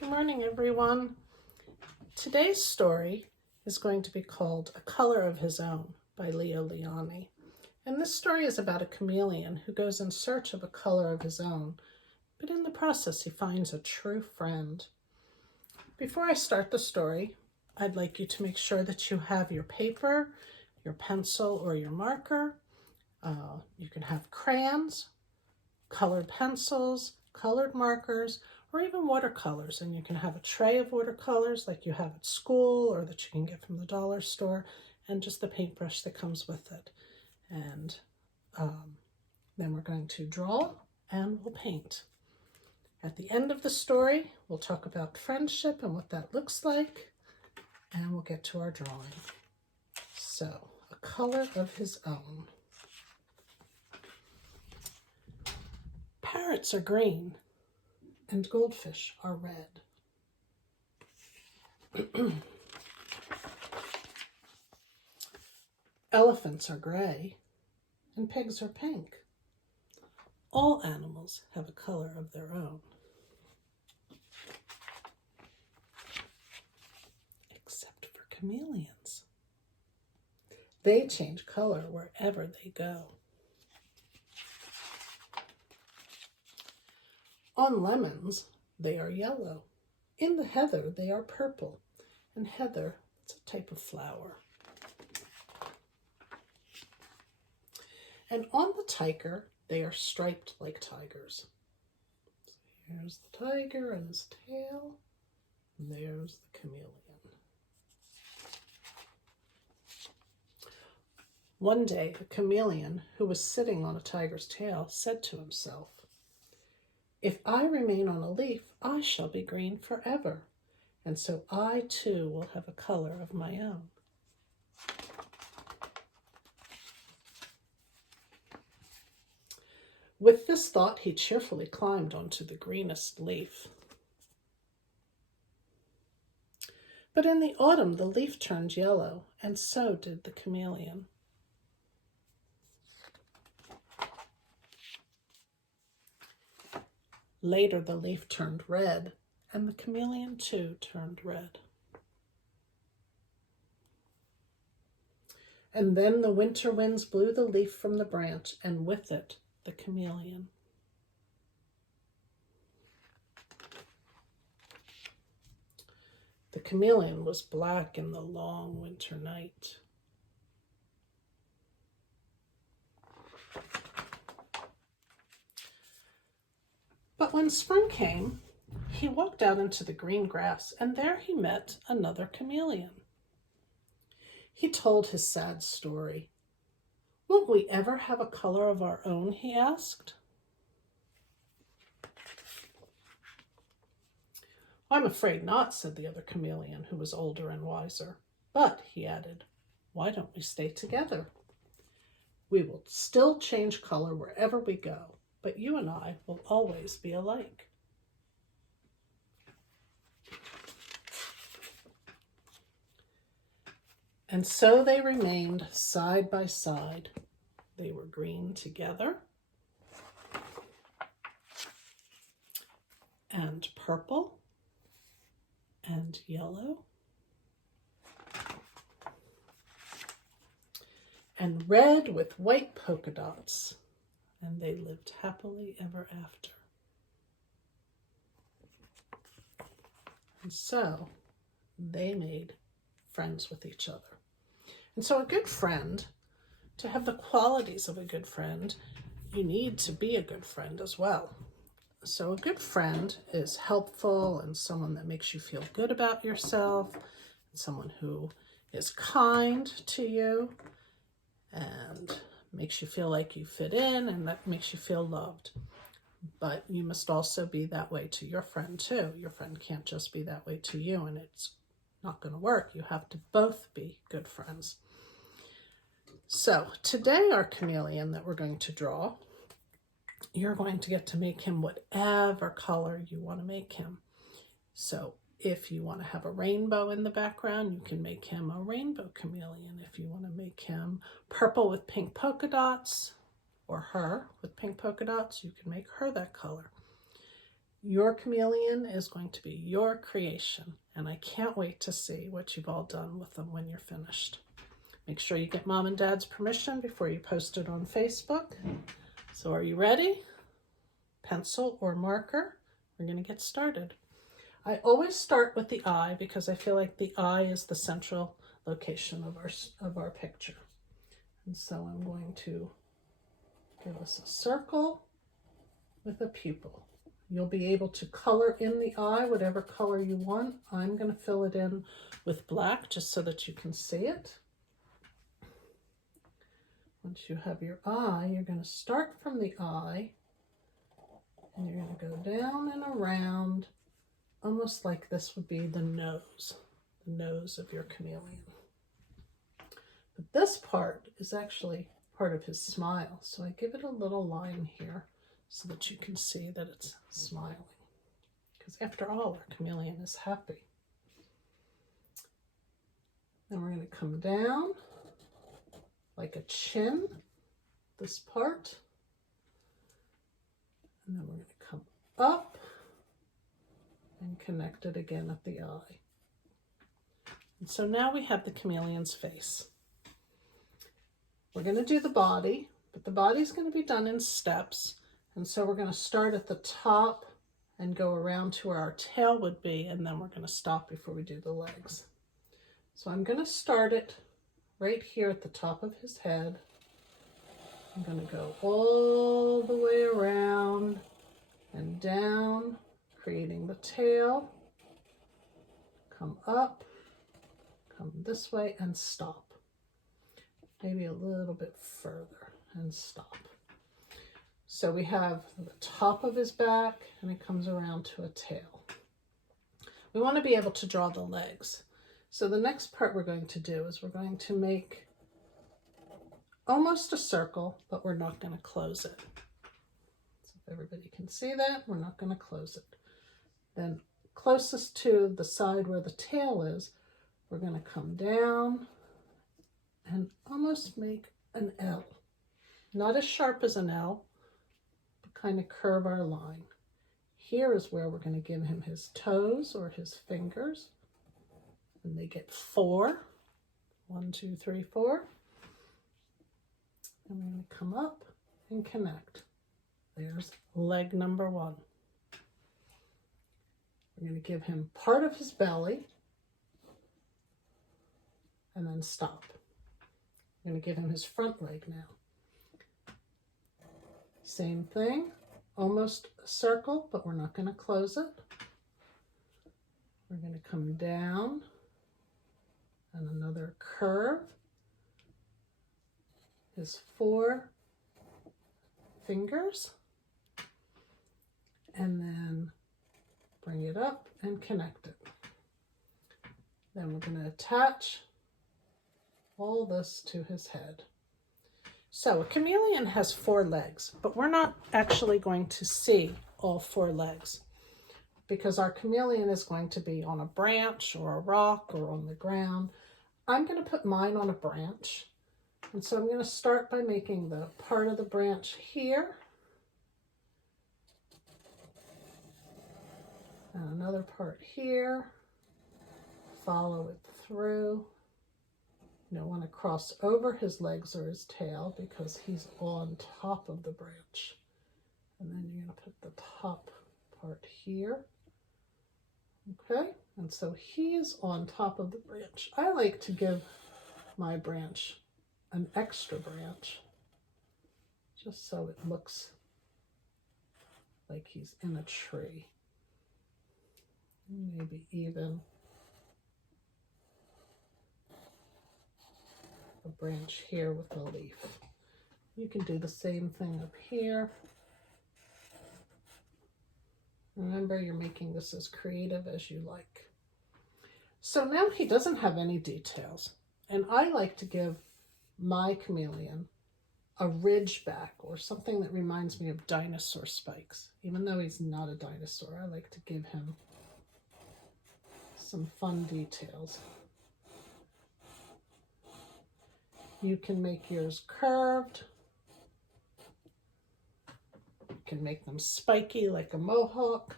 Good morning, everyone. Today's story is going to be called A Color of His Own by Leo Lionni. And this story is about a chameleon who goes in search of a color of his own, but in the process he finds a true friend. Before I start the story, I'd like you to make sure that you have your paper, your pencil, or your marker. You can have crayons, colored pencils, colored markers, or even watercolors. And you can have a tray of watercolors like you have at school or that you can get from the dollar store, and just the paintbrush that comes with it. And then we're going to draw and we'll paint. At the end of the story, we'll talk about friendship and what that looks like, and we'll get to our drawing. So, A Color of His Own. Parrots are green and goldfish are red. Elephants are gray and pigs are pink. All animals have a color of their own. Except for chameleons. They change color wherever they go. On lemons, they are yellow. In the heather, they are purple. And heather, it's a type of flower. And on the tiger, they are striped like tigers. So here's the tiger and his tail. And there's the chameleon. One day, a chameleon who was sitting on a tiger's tail said to himself, "If I remain on a leaf, I shall be green forever, and so I too will have a color of my own." With this thought, he cheerfully climbed onto the greenest leaf. But in the autumn, the leaf turned yellow, and so did the chameleon. Later, the leaf turned red, and the chameleon too turned red. And then the winter winds blew the leaf from the branch, and with it, the chameleon. The chameleon was black in the long winter night. But when spring came, he walked out into the green grass, and there he met another chameleon. He told his sad story. "Won't we ever have a color of our own?" he asked. "I'm afraid not," said the other chameleon, who was older and wiser. "But," he added, "why don't we stay together? We will still change color wherever we go, but you and I will always be alike." And so they remained side by side. They were green together, and purple, and yellow, and red with white polka dots. And they lived happily ever after. And so they made friends with each other. And so a good friend, to have the qualities of a good friend, you need to be a good friend as well. So a good friend is helpful and someone that makes you feel good about yourself, and someone who is kind to you and makes you feel like you fit in, and that makes you feel loved. But you must also be that way to your friend too. Your friend can't just be that way to you, and it's not going to work. You have to both be good friends. So today, our chameleon that we're going to draw, you're going to get to make him whatever color you want to make him. So if you want to have a rainbow in the background, you can make him a rainbow chameleon. If you want to make him purple with pink polka dots, or her with pink polka dots, you can make her that color. Your chameleon is going to be your creation, and I can't wait to see what you've all done with them when you're finished. Make sure you get Mom and Dad's permission before you post it on Facebook. So are you ready? Pencil or marker? We're going to get started. I always start with the eye because I feel like the eye is the central location of our picture. And so I'm going to give us a circle with a pupil. You'll be able to color in the eye whatever color you want. I'm going to fill it in with black just so that you can see it. Once you have your eye, you're going to start from the eye and you're going to go down and around, almost like this would be the nose of your chameleon. But this part is actually part of his smile, so I give it a little line here so that you can see that it's smiling. Because after all, our chameleon is happy. Then we're going to come down like a chin, this part. And then we're going to come up and connect it again at the eye. And so now we have the chameleon's face. We're going to do the body, but the body's going to be done in steps. And so we're going to start at the top and go around to where our tail would be, and then we're going to stop before we do the legs. So I'm going to start it right here at the top of his head. I'm going to go all the way around and down, creating the tail. Come up, come this way, and stop. Maybe a little bit further, and stop. So we have the top of his back, and it comes around to a tail. We want to be able to draw the legs. So the next part we're going to do is we're going to make almost a circle, but we're not going to close it. So if everybody can see that, we're not going to close it. Then closest to the side where the tail is, we're going to come down and almost make an L. Not as sharp as an L, kind of curve our line. Here is where we're going to give him his toes or his fingers. And they get 4. 1, 2, 3, 4. And we're going to come up and connect. There's leg number 1. We're going to give him part of his belly and then stop. We're going to give him his front leg now. Same thing, almost a circle, but we're not going to close it. We're going to come down and another curve. His 4 fingers, and then bring it up and connect it. Then we're going to attach all this to his head. So a chameleon has 4 legs, but we're not actually going to see all 4 legs because our chameleon is going to be on a branch or a rock or on the ground. I'm going to put mine on a branch. And so I'm going to start by making the part of the branch here. And another part here. Follow it through. You don't want to cross over his legs or his tail because he's on top of the branch. And then you're going to put the top part here. Okay, and so he is on top of the branch. I like to give my branch an extra branch just so it looks like he's in a tree. Maybe even a branch here with a leaf. You can do the same thing up here. Remember, you're making this as creative as you like. So now he doesn't have any details, and I like to give my chameleon a ridge back or something that reminds me of dinosaur spikes. Even though he's not a dinosaur, I like to give him some fun details. You can make yours curved. You can make them spiky like a mohawk.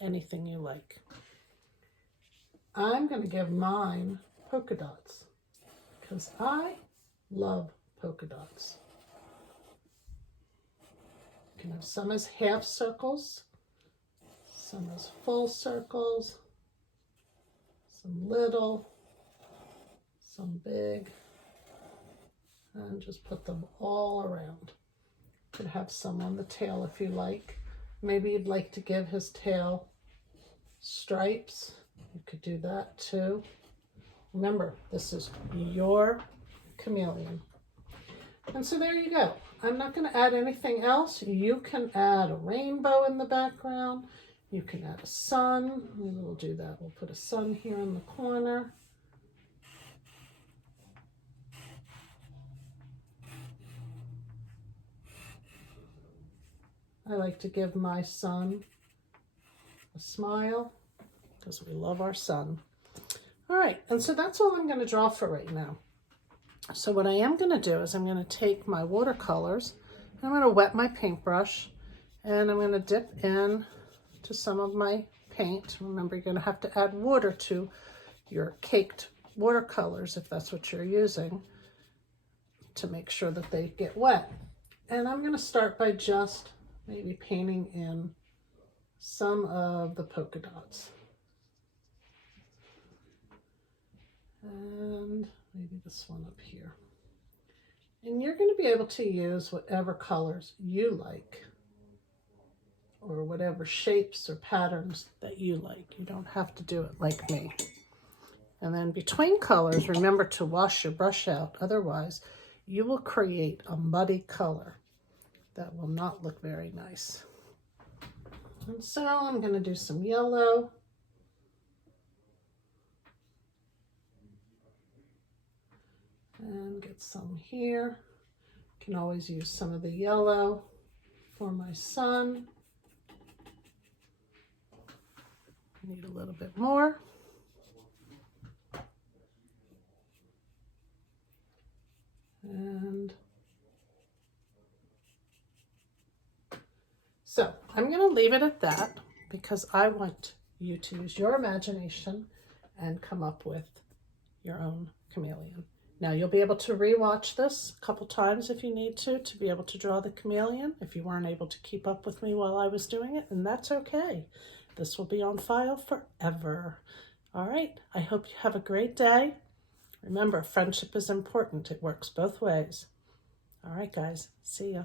anything you like. I'm going to give mine polka dots because I love polka dots. You can have some as half circles, some as full circles, some little, some big, and just put them all around. You could have some on the tail if you like. Maybe you'd like to give his tail stripes. You could do that too. Remember, this is your chameleon. And so there you go. I'm not going to add anything else. You can add a rainbow in the background. You can add a sun. Maybe we'll do that. We'll put a sun here in the corner. I like to give my sun a smile because we love our sun. All right, and so that's all I'm going to draw for right now. So what I am going to do is I'm going to take my watercolors, and I'm going to wet my paintbrush, and I'm going to dip in to some of my paint. Remember, you're going to have to add water to your caked watercolors if that's what you're using to make sure that they get wet. And I'm going to start by just maybe painting in some of the polka dots. And maybe this one up here. And you're going to be able to use whatever colors you like or whatever shapes or patterns that you like. You don't have to do it like me. And then between colors, remember to wash your brush out. Otherwise, you will create a muddy color that will not look very nice. And so I'm going to do some yellow. And get some here. Can always use some of the yellow for my sun. Need a little bit more. And so I'm going to leave it at that because I want you to use your imagination and come up with your own chameleon. Now you'll be able to re-watch this a couple times if you need to be able to draw the chameleon, if you weren't able to keep up with me while I was doing it, and that's okay. This will be on file forever. All right, I hope you have a great day. Remember, friendship is important. It works both ways. All right, guys, see ya.